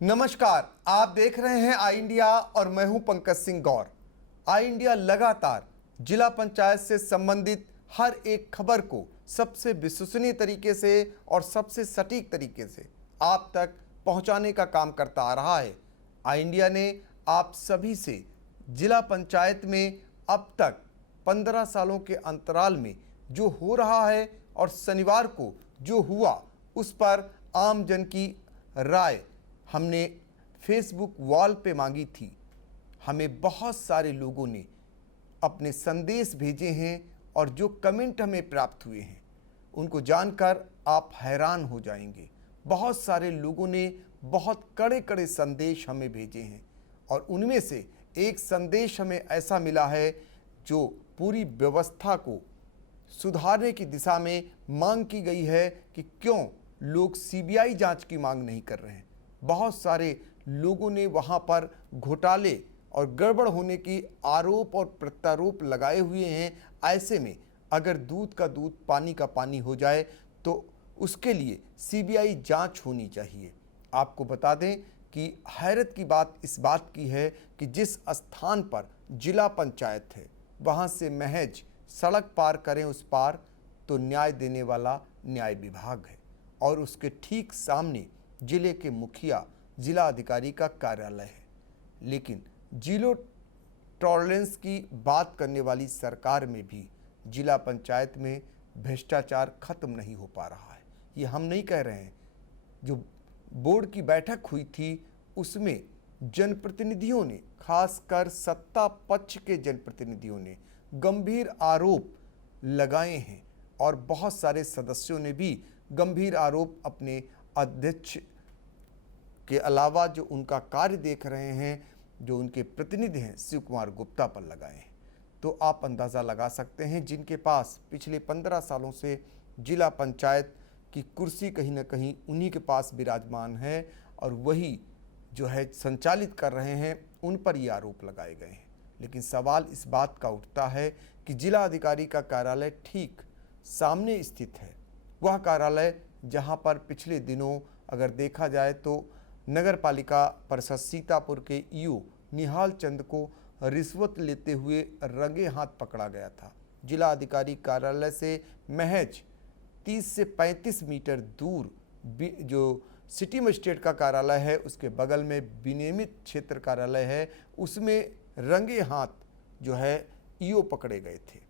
नमस्कार, आप देख रहे हैं आई इंडिया और मैं हूं पंकज सिंह गौर। आई इंडिया लगातार जिला पंचायत से संबंधित हर एक खबर को सबसे विश्वसनीय तरीके से और सबसे सटीक तरीके से आप तक पहुंचाने का काम करता आ रहा है। आई इंडिया ने आप सभी से जिला पंचायत में अब तक 15 सालों के अंतराल में जो हो रहा है और शनिवार को जो हुआ उस पर आम जन की राय हमने फेसबुक वॉल पे मांगी थी। हमें बहुत सारे लोगों ने अपने संदेश भेजे हैं और जो कमेंट हमें प्राप्त हुए हैं उनको जानकर आप हैरान हो जाएंगे। बहुत सारे लोगों ने बहुत कड़े कड़े संदेश हमें भेजे हैं और उनमें से एक संदेश हमें ऐसा मिला है जो पूरी व्यवस्था को सुधारने की दिशा में मांग की गई है कि क्यों लोग सीबीआई जांच की मांग नहीं कर रहे हैं। बहुत सारे लोगों ने वहां पर घोटाले और गड़बड़ होने की आरोप और प्रत्यारोप लगाए हुए हैं। ऐसे में अगर दूध का दूध पानी का पानी हो जाए तो उसके लिए सीबीआई जांच होनी चाहिए। आपको बता दें कि हैरत की बात इस बात की है कि जिस स्थान पर जिला पंचायत है वहां से महज सड़क पार करें उस पार तो न्याय देने वाला न्याय विभाग है और उसके ठीक सामने जिले के मुखिया जिला अधिकारी का कार्यालय है। लेकिन जीरो टॉलरेंस की बात करने वाली सरकार में भी जिला पंचायत में भ्रष्टाचार खत्म नहीं हो पा रहा है। ये हम नहीं कह रहे हैं। जो बोर्ड की बैठक हुई थी उसमें जनप्रतिनिधियों ने, खासकर सत्ता पक्ष के जनप्रतिनिधियों ने गंभीर आरोप लगाए हैं और बहुत सारे सदस्यों ने भी गंभीर आरोप अपने अध्यक्ष के अलावा जो उनका कार्य देख रहे हैं, जो उनके प्रतिनिधि हैं शिव कुमार गुप्ता पर लगाए हैं। तो आप अंदाज़ा लगा सकते हैं जिनके पास पिछले 15 सालों से जिला पंचायत की कुर्सी कहीं ना कहीं उन्हीं के पास विराजमान है और वही जो है संचालित कर रहे हैं, उन पर ये आरोप लगाए गए हैं। लेकिन सवाल इस बात का उठता है कि जिला अधिकारी का कार्यालय ठीक सामने स्थित है। वह कार्यालय जहां पर पिछले दिनों अगर देखा जाए तो नगर पालिका परिषद सीतापुर के ईओ निहाल चंद को रिश्वत लेते हुए रंगे हाथ पकड़ा गया था। जिला अधिकारी कार्यालय से महज 30 से 35 मीटर दूर जो सिटी मजिस्ट्रेट का कार्यालय है उसके बगल में विनियमित क्षेत्र कार्यालय है, उसमें रंगे हाथ जो है ईओ पकड़े गए थे।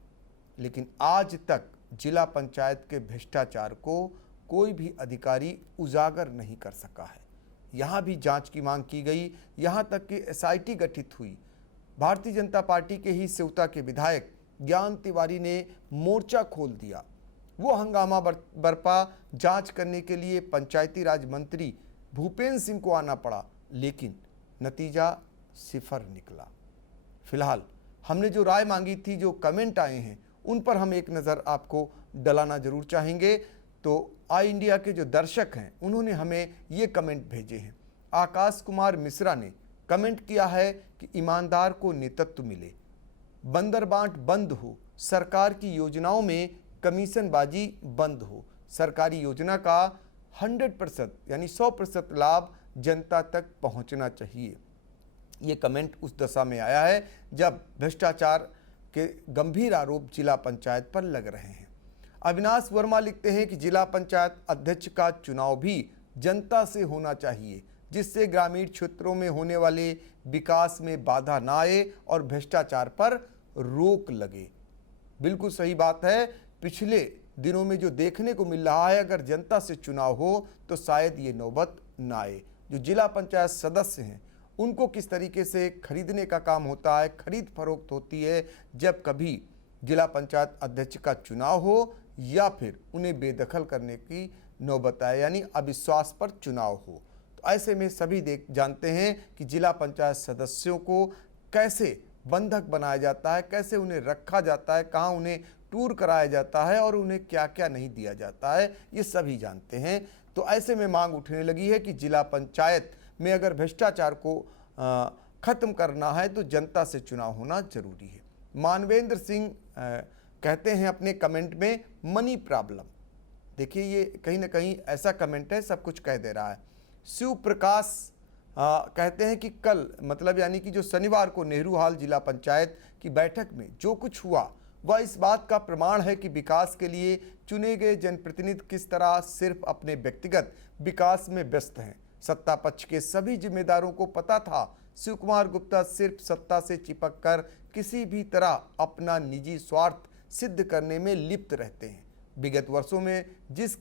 लेकिन आज तक जिला पंचायत के भ्रष्टाचार को कोई भी अधिकारी उजागर नहीं कर सका है। यहाँ भी जांच की मांग की गई, यहाँ तक कि एसआईटी गठित हुई। भारतीय जनता पार्टी के ही सेवता के विधायक ज्ञान तिवारी ने मोर्चा खोल दिया। वो हंगामा बरपा, जांच करने के लिए पंचायती राज मंत्री भूपेंद्र सिंह को आना पड़ा, लेकिन नतीजा सिफर निकला। फिलहाल हमने जो राय मांगी थी, जो कमेंट आए हैं, उन पर हम एक नज़र आपको डलाना जरूर चाहेंगे। तो आई इंडिया के जो दर्शक हैं उन्होंने हमें ये कमेंट भेजे हैं। आकाश कुमार मिश्रा ने कमेंट किया है कि ईमानदार को नेतृत्व मिले, बंदरबांट बंद हो, सरकार की योजनाओं में कमीशनबाजी बंद हो, सरकारी योजना का 100% यानी 100% लाभ जनता तक पहुंचना चाहिए। ये कमेंट उस दशा में आया है जब भ्रष्टाचार के गंभीर आरोप जिला पंचायत पर लग रहे हैं। अविनाश वर्मा लिखते हैं कि जिला पंचायत अध्यक्ष का चुनाव भी जनता से होना चाहिए, जिससे ग्रामीण क्षेत्रों में होने वाले विकास में बाधा ना आए और भ्रष्टाचार पर रोक लगे। बिल्कुल सही बात है। पिछले दिनों में जो देखने को मिल रहा है, अगर जनता से चुनाव हो तो शायद ये नौबत ना आए। जो जिला पंचायत सदस्य हैं उनको किस तरीके से खरीदने का काम होता है, खरीद फरोख्त होती है जब कभी जिला पंचायत अध्यक्ष का चुनाव हो या फिर उन्हें बेदखल करने की नौबत आए, यानी अविश्वास पर चुनाव हो। तो ऐसे में सभी जानते हैं कि जिला पंचायत सदस्यों को कैसे बंधक बनाया जाता है, कैसे उन्हें रखा जाता है, कहाँ उन्हें टूर कराया जाता है और उन्हें क्या क्या नहीं दिया जाता है, ये सभी जानते हैं। तो ऐसे में मांग उठने लगी है कि जिला पंचायत में अगर भ्रष्टाचार को ख़त्म करना है तो जनता से चुनाव होना जरूरी है। मानवेंद्र सिंह कहते हैं अपने कमेंट में मनी प्रॉब्लम। देखिए ये कहीं ना कहीं ऐसा कमेंट है, सब कुछ कह दे रहा है। शिव प्रकाश कहते हैं कि कल मतलब यानी कि जो शनिवार को नेहरू हाल जिला पंचायत की बैठक में जो कुछ हुआ वह इस बात का प्रमाण है कि विकास के लिए चुने गए जनप्रतिनिधि किस तरह सिर्फ अपने व्यक्तिगत विकास में व्यस्त हैं। सत्ता पक्ष के सभी जिम्मेदारों को पता था शिव कुमार गुप्ता सिर्फ सत्ता से चिपक कर किसी भी तरह अपना निजी स्वार्थ सिद्ध करने में लिप्त रहते हैं। विगत वर्षों में जिस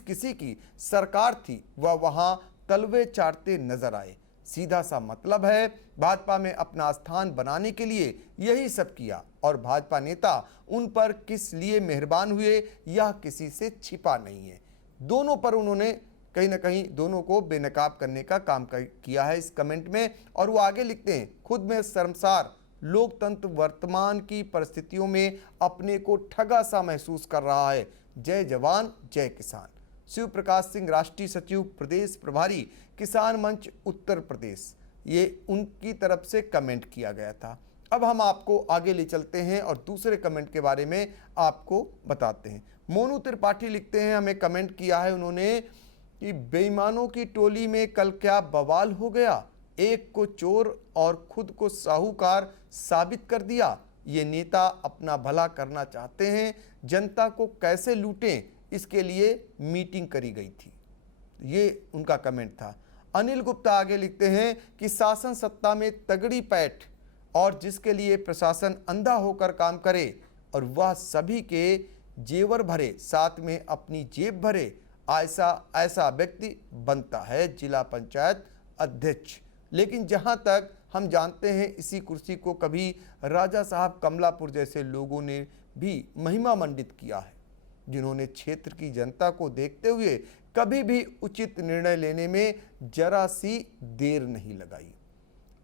किसी की सरकार थी वह वहां तलवे चाटते नजर आए। सीधा सा मतलब है भाजपा में अपना स्थान बनाने के लिए यही सब किया और भाजपा नेता उन पर किस लिए मेहरबान हुए यह किसी से छिपा नहीं है। दोनों पर उन्होंने कहीं ना कहीं दोनों को बेनकाब करने का काम किया है इस कमेंट में। और वो आगे लिखते हैं, खुद में शर्मसार लोकतंत्र वर्तमान की परिस्थितियों में अपने को ठगा सा महसूस कर रहा है। जय जवान जय किसान। शिव प्रकाश सिंह, राष्ट्रीय सचिव प्रदेश प्रभारी किसान मंच उत्तर प्रदेश, ये उनकी तरफ से कमेंट किया गया था। अब हम आपको आगे ले चलते हैं और दूसरे कमेंट के बारे में आपको बताते हैं। मोनू त्रिपाठी लिखते हैं, हमें कमेंट किया है उन्होंने कि बेईमानों की टोली में कल क्या बवाल हो गया, एक को चोर और खुद को साहूकार साबित कर दिया। ये नेता अपना भला करना चाहते हैं, जनता को कैसे लूटें इसके लिए मीटिंग करी गई थी। ये उनका कमेंट था। अनिल गुप्ता आगे लिखते हैं कि शासन सत्ता में तगड़ी पैठ और जिसके लिए प्रशासन अंधा होकर काम करे और वह सभी के जेवर भरे साथ में अपनी जेब भरे, ऐसा व्यक्ति बनता है जिला पंचायत अध्यक्ष। लेकिन जहां तक हम जानते हैं इसी कुर्सी को कभी राजा साहब कमलापुर जैसे लोगों ने भी महिमा मंडित किया है, जिन्होंने क्षेत्र की जनता को देखते हुए कभी भी उचित निर्णय लेने में जरा सी देर नहीं लगाई।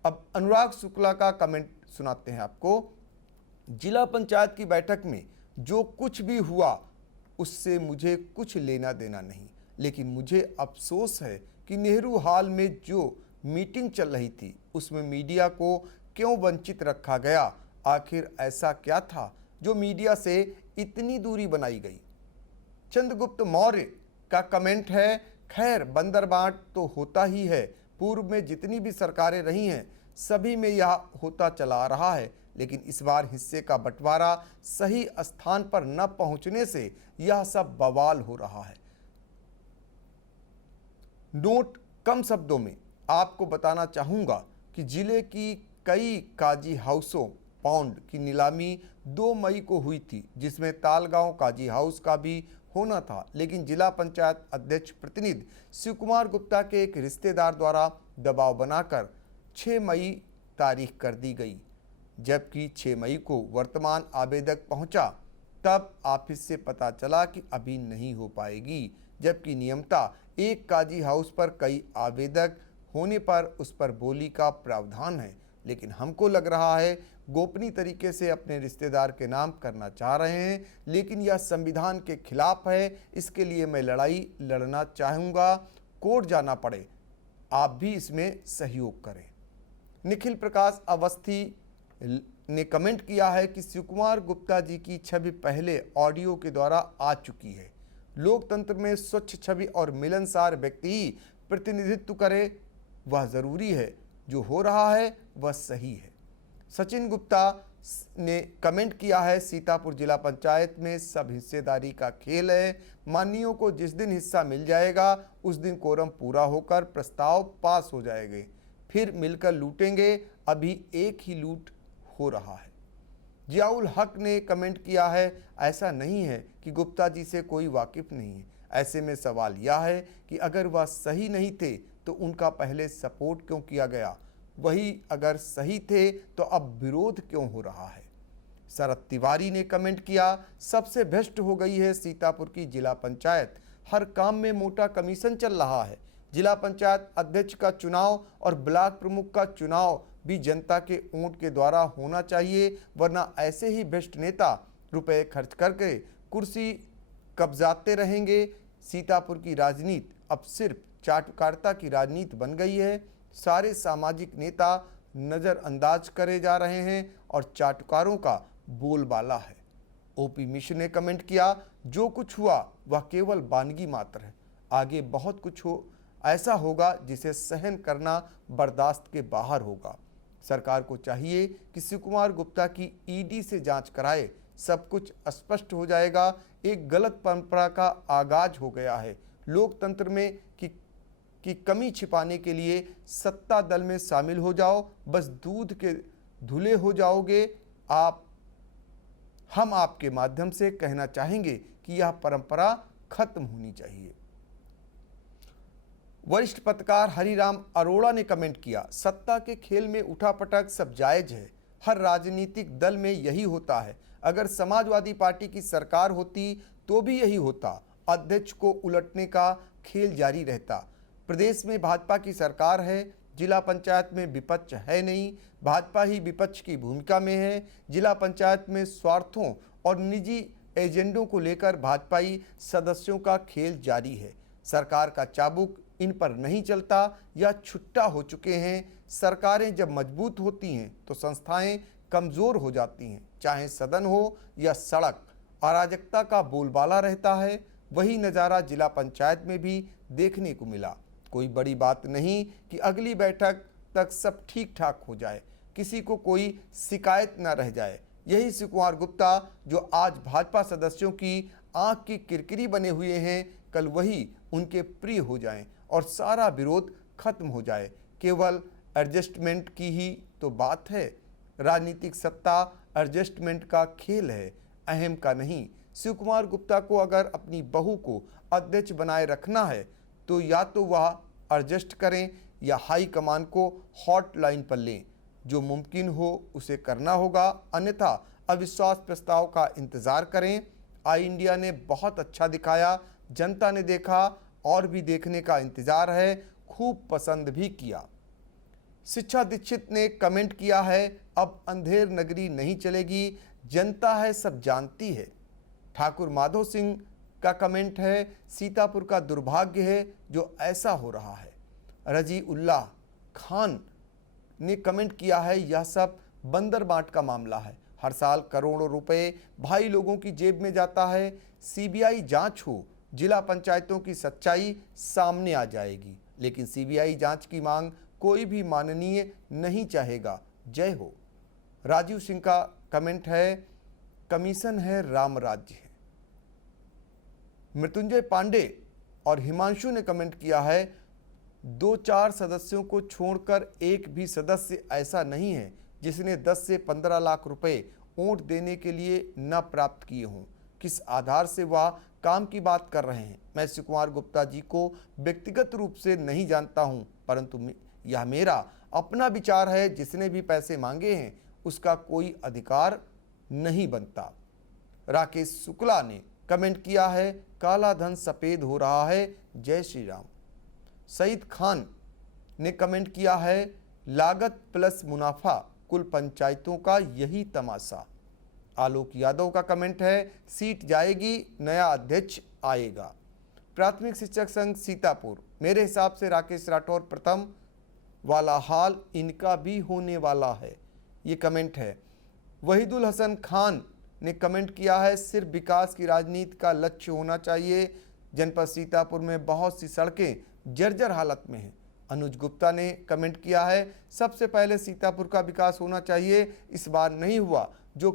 अब अनुराग शुक्ला का कमेंट सुनाते हैं आपको। जिला पंचायत की बैठक में जो कुछ भी हुआ उससे मुझे कुछ लेना देना नहीं, लेकिन मुझे अफसोस है कि नेहरू हाल में जो मीटिंग चल रही थी उसमें मीडिया को क्यों वंचित रखा गया। आखिर ऐसा क्या था जो मीडिया से इतनी दूरी बनाई गई। चंद्रगुप्त मौर्य का कमेंट है, खैर बंदरबाट तो होता ही है, पूर्व में जितनी भी सरकारें रही हैं सभी में यह होता चला रहा है, लेकिन इस बार हिस्से का बंटवारा सही स्थान पर न पहुंचने से यह सब बवाल हो रहा है। नोट कम शब्दों में आपको बताना चाहूँगा कि जिले की कई काजी हाउसों पाउंड की नीलामी 2 मई को हुई थी, जिसमें तालगांव काजी हाउस का भी होना था, लेकिन जिला पंचायत अध्यक्ष प्रतिनिधि शिव कुमार गुप्ता के एक रिश्तेदार द्वारा दबाव बनाकर 6 मई तारीख कर दी गई। जबकि 6 मई को वर्तमान आवेदक पहुंचा तब ऑफिस से पता चला कि अभी नहीं हो पाएगी, जबकि नियमता एक काजी हाउस पर कई आवेदक होने पर उस पर बोली का प्रावधान है। लेकिन हमको लग रहा है गोपनीय तरीके से अपने रिश्तेदार के नाम करना चाह रहे हैं, लेकिन यह संविधान के खिलाफ है। इसके लिए मैं लड़ाई लड़ना चाहूँगा, कोर्ट जाना पड़े, आप भी इसमें सहयोग करें। निखिल प्रकाश अवस्थी ने कमेंट किया है कि शिव कुमार गुप्ता जी की छवि पहले ऑडियो के द्वारा आ चुकी है। लोकतंत्र में स्वच्छ छवि और मिलनसार व्यक्ति ही प्रतिनिधित्व करे, वह ज़रूरी है। जो हो रहा है वह सही है। सचिन गुप्ता ने कमेंट किया है, सीतापुर जिला पंचायत में सब हिस्सेदारी का खेल है। माननीयों को जिस दिन हिस्सा मिल जाएगा उस दिन कोरम पूरा होकर प्रस्ताव पास हो जाएंगे, फिर मिलकर लूटेंगे। अभी एक ही लूट हो रहा है। जियाउल हक ने कमेंट किया है, ऐसा नहीं है कि गुप्ता जी से कोई वाकिफ नहीं है। ऐसे में सवाल यह है कि अगर वह सही नहीं थे तो उनका पहले सपोर्ट क्यों किया गया, वही अगर सही थे तो अब विरोध क्यों हो रहा है। शरद तिवारी ने कमेंट किया, सबसे भ्रष्ट हो गई है सीतापुर की जिला पंचायत, हर काम में मोटा कमीशन चल रहा है। जिला पंचायत अध्यक्ष का चुनाव और ब्लॉक प्रमुख का चुनाव भी जनता के वोट के द्वारा होना चाहिए, वरना ऐसे ही भ्रष्ट नेता रुपए खर्च करके कुर्सी कब्जाते रहेंगे। सीतापुर की राजनीति अब सिर्फ चाटुकारिता की राजनीति बन गई है। सारे सामाजिक नेता नज़रअंदाज करे जा रहे हैं और चाटुकारों का बोलबाला है। ओपी मिश्र ने कमेंट किया, जो कुछ हुआ वह केवल वानगी मात्र है, आगे बहुत कुछ ऐसा होगा जिसे सहन करना बर्दाश्त के बाहर होगा। सरकार को चाहिए कि शिव कुमार गुप्ता की ईडी से जांच कराए, सब कुछ स्पष्ट हो जाएगा। एक गलत परंपरा का आगाज हो गया है। लोकतंत्र में की कमी छिपाने के लिए सत्ता दल में शामिल हो जाओ, बस दूध के धुले हो जाओगे। हम आपके माध्यम से कहना चाहेंगे कि यह परंपरा खत्म होनी चाहिए। वरिष्ठ पत्रकार हरिराम अरोड़ा ने कमेंट किया, सत्ता के खेल में उठापटक सब जायज है, हर राजनीतिक दल में यही होता है। अगर समाजवादी पार्टी की सरकार होती तो भी यही होता, अध्यक्ष को उलटने का खेल जारी रहता। प्रदेश में भाजपा की सरकार है, जिला पंचायत में विपक्ष है नहीं, भाजपा ही विपक्ष की भूमिका में है। जिला पंचायत में स्वार्थों और निजी एजेंडों को लेकर भाजपाई सदस्यों का खेल जारी है। सरकार का चाबुक इन पर नहीं चलता या छुट्टा हो चुके हैं। सरकारें जब मजबूत होती हैं तो संस्थाएं कमज़ोर हो जाती हैं। चाहे सदन हो या सड़क, अराजकता का बोलबाला रहता है। वही नज़ारा जिला पंचायत में भी देखने को मिला। कोई बड़ी बात नहीं कि अगली बैठक तक सब ठीक ठाक हो जाए, किसी को कोई शिकायत न रह जाए। यही शिव कुमार गुप्ता जो आज भाजपा सदस्यों की आंख की किरकिरी बने हुए हैं, कल वही उनके प्रिय हो जाएं और सारा विरोध खत्म हो जाए। केवल एडजस्टमेंट की ही तो बात है। राजनीतिक सत्ता एडजस्टमेंट का खेल है, अहम का नहीं। शिव कुमार गुप्ता को अगर अपनी बहू को अध्यक्ष बनाए रखना है तो या तो वह एडजस्ट करें या हाई कमान को हॉटलाइन पर लें। जो मुमकिन हो उसे करना होगा, अन्यथा अविश्वास प्रस्ताव का इंतजार करें। आई इंडिया ने बहुत अच्छा दिखाया, जनता ने देखा और भी देखने का इंतजार है, खूब पसंद भी किया। शिक्षा दीक्षित ने कमेंट किया है, अब अंधेर नगरी नहीं चलेगी, जनता है सब जानती है। ठाकुर माधव सिंह का कमेंट है, सीतापुर का दुर्भाग्य है जो ऐसा हो रहा है। रजी उल्लाह खान ने कमेंट किया है, यह सब बंदर बाट का मामला है। हर साल करोड़ों रुपए भाई लोगों की जेब में जाता है। सीबीआई जांच हो, जिला पंचायतों की सच्चाई सामने आ जाएगी। लेकिन सीबीआई जांच की मांग कोई भी माननीय नहीं चाहेगा। जय हो। राजीव सिंह का कमेंट है, कमीशन है राम राज्य है। मृत्युंजय पांडे और हिमांशु ने कमेंट किया है, 2-4 सदस्यों को छोड़कर एक भी सदस्य ऐसा नहीं है जिसने 10 से 15 लाख रुपए वोट देने के लिए न प्राप्त किए हों। किस आधार से वह काम की बात कर रहे हैं? मैं शिव कुमार गुप्ता जी को व्यक्तिगत रूप से नहीं जानता हूं, परंतु यह मेरा अपना विचार है, जिसने भी पैसे मांगे हैं उसका कोई अधिकार नहीं बनता। राकेश शुक्ला ने कमेंट किया है, काला धन सफेद हो रहा है, जय श्री राम। सईद खान ने कमेंट किया है, लागत प्लस मुनाफा, कुल पंचायतों का यही तमाशा। आलोक यादव का कमेंट है, सीट जाएगी, नया अध्यक्ष आएगा। प्राथमिक शिक्षक संघ सीतापुर, मेरे हिसाब से राकेश राठौर प्रथम वाला हाल इनका भी होने वाला है, ये कमेंट है। वहीदुल हसन खान ने कमेंट किया है, सिर्फ विकास की राजनीति का लक्ष्य होना चाहिए। जनपद सीतापुर में बहुत सी सड़कें जर्जर हालत में हैं। अनुज गुप्ता ने कमेंट किया है, सबसे पहले सीतापुर का विकास होना चाहिए, इस बार नहीं हुआ जो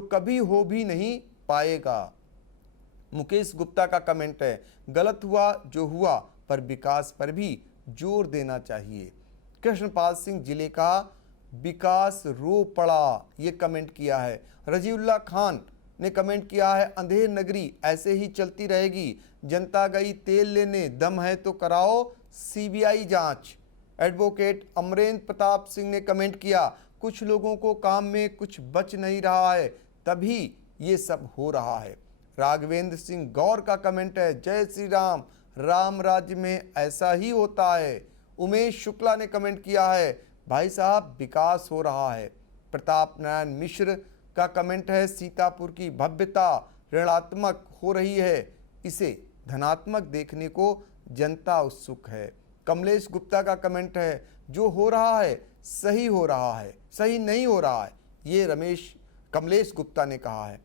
कभी हो भी नहीं पाएगा। मुकेश गुप्ता का कमेंट है, गलत हुआ जो हुआ, पर विकास पर भी जोर देना चाहिए। कृष्णपाल सिंह जिले का विकास रो पड़ा, ये कमेंट किया है। रजीउल्ला खान ने कमेंट किया है, अंधेर नगरी ऐसे ही चलती रहेगी, जनता गई तेल लेने, दम है तो कराओ सीबीआई जांच। एडवोकेट अमरेंद्र प्रताप सिंह ने कमेंट किया, कुछ लोगों को काम में कुछ बच नहीं रहा है, तभी ये सब हो रहा है। राघवेंद्र सिंह गौर का कमेंट है, जय श्री राम, राम राज्य में ऐसा ही होता है। उमेश शुक्ला ने कमेंट किया है, भाई साहब विकास हो रहा है। प्रताप नारायण मिश्र का कमेंट है, सीतापुर की भव्यता ऋणात्मक हो रही है, इसे धनात्मक देखने को जनता उत्सुक है। कमलेश गुप्ता का कमेंट है, जो हो रहा है सही हो रहा है, सही नहीं हो रहा है, ये कमलेश गुप्ता ने कहा है।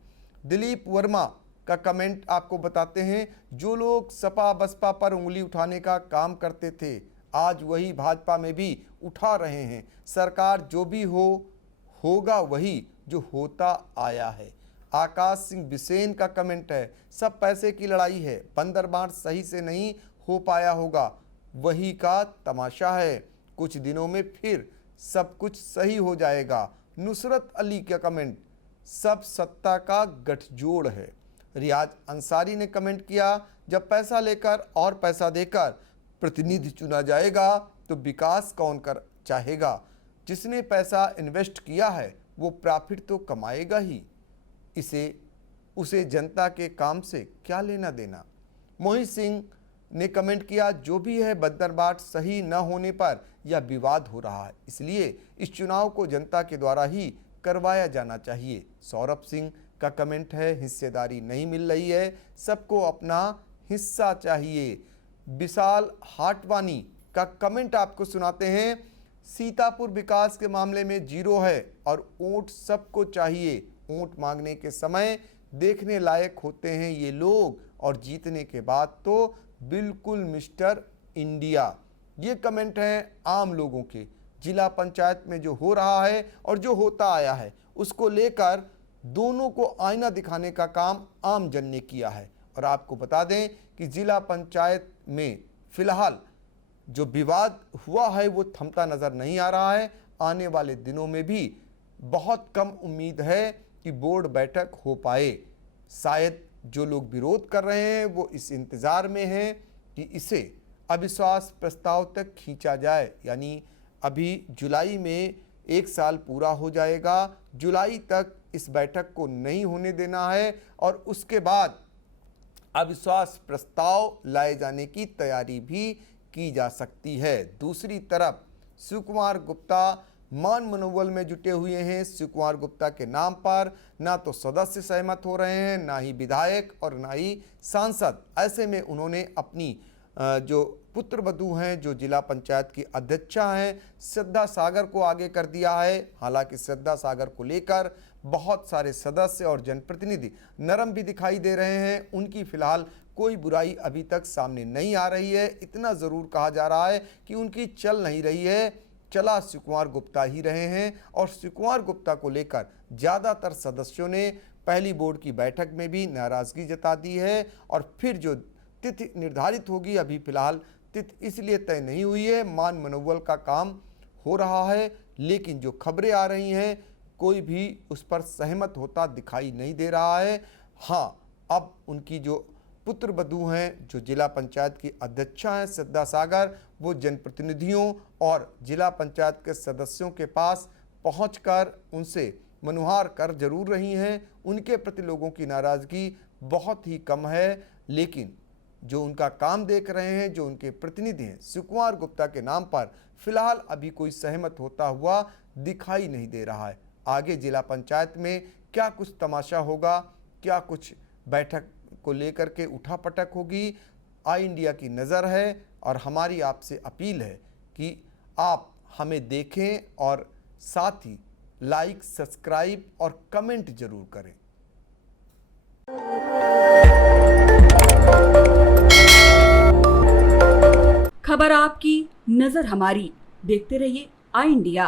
दिलीप वर्मा का कमेंट आपको बताते हैं। जो लोग सपा बसपा पर उंगली उठाने का काम करते थे, आज वही भाजपा में भी उठा रहे हैं। सरकार जो भी होगा वही जो होता आया है। आकाश सिंह बिसेन का कमेंट है, सब पैसे की लड़ाई है, बंदर बांट सही से नहीं हो पाया होगा, वही का तमाशा है, कुछ दिनों में फिर सब कुछ सही हो जाएगा। नुसरत अली का कमेंट, सब सत्ता का गठजोड़ है। रियाज अंसारी ने कमेंट किया, जब पैसा लेकर और पैसा देकर प्रतिनिधि चुना जाएगा तो विकास कौन कर चाहेगा। जिसने पैसा इन्वेस्ट किया है वो प्रॉफिट तो कमाएगा ही, उसे जनता के काम से क्या लेना देना। मोहित सिंह ने कमेंट किया, जो भी है बंदरबाट सही न होने पर यह विवाद हो रहा है, इसलिए इस चुनाव को जनता के द्वारा ही करवाया जाना चाहिए। सौरभ सिंह का कमेंट है, हिस्सेदारी नहीं मिल रही है, सबको अपना हिस्सा चाहिए। विशाल हाटवानी का कमेंट आपको सुनाते हैं, सीतापुर विकास के मामले में जीरो है और वोट सबको चाहिए। वोट मांगने के समय देखने लायक होते हैं ये लोग और जीतने के बाद तो बिल्कुल मिस्टर इंडिया। ये कमेंट हैं आम लोगों के। जिला पंचायत में जो हो रहा है और जो होता आया है उसको लेकर दोनों को आईना दिखाने का काम आम जन ने किया है। और आपको बता दें कि जिला पंचायत में फिलहाल जो विवाद हुआ है वो थमता नज़र नहीं आ रहा है। आने वाले दिनों में भी बहुत कम उम्मीद है कि बोर्ड बैठक हो पाए। शायद जो लोग विरोध कर रहे हैं वो इस इंतज़ार में हैं कि इसे अविश्वास प्रस्ताव तक खींचा जाए, यानी अभी जुलाई में 1 साल पूरा हो जाएगा, जुलाई तक इस बैठक को नहीं होने देना है और उसके बाद अविश्वास प्रस्ताव लाए जाने की तैयारी भी की जा सकती है। दूसरी तरफ शिवकुमार गुप्ता मान मनोबल में जुटे हुए हैं। शिवकुमार गुप्ता के नाम पर ना तो सदस्य सहमत हो रहे हैं, ना ही विधायक और ना ही सांसद। ऐसे में उन्होंने अपनी जो पुत्र वधू हैं, जो जिला पंचायत की अध्यक्षा हैं, श्रद्धा सागर को आगे कर दिया है। हालांकि श्रद्धा सागर को लेकर बहुत सारे सदस्य और जनप्रतिनिधि नरम भी दिखाई दे रहे हैं। उनकी फिलहाल कोई बुराई अभी तक सामने नहीं आ रही है। इतना ज़रूर कहा जा रहा है कि उनकी चल नहीं रही है, चला शिवकुमार गुप्ता ही रहे हैं। और शिवकुमार गुप्ता को लेकर ज़्यादातर सदस्यों ने पहली बोर्ड की बैठक में भी नाराज़गी जता दी है। और फिर जो तिथि निर्धारित होगी, अभी फिलहाल तिथि इसलिए तय नहीं हुई है, मान मनोबल का काम हो रहा है, लेकिन जो खबरें आ रही हैं कोई भी उस पर सहमत होता दिखाई नहीं दे रहा है। हाँ, अब उनकी जो पुत्र वधू हैं, जो जिला पंचायत की अध्यक्षा हैं श्रद्धा सागर, वो जनप्रतिनिधियों और जिला पंचायत के सदस्यों के पास पहुंचकर उनसे मनुहार कर जरूर रही हैं। उनके प्रति लोगों की नाराज़गी बहुत ही कम है, लेकिन जो उनका काम देख रहे हैं, जो उनके प्रतिनिधि हैं, शिवकुमार गुप्ता के नाम पर फिलहाल अभी कोई सहमत होता हुआ दिखाई नहीं दे रहा है। आगे जिला पंचायत में क्या कुछ तमाशा होगा, क्या कुछ बैठक को लेकर के उठापटक होगी, आई इंडिया की नज़र है। और हमारी आपसे अपील है कि आप हमें देखें और साथ ही लाइक, सब्सक्राइब और कमेंट जरूर करें। खबर आपकी, नजर हमारी। देखते रहिए आई इंडिया।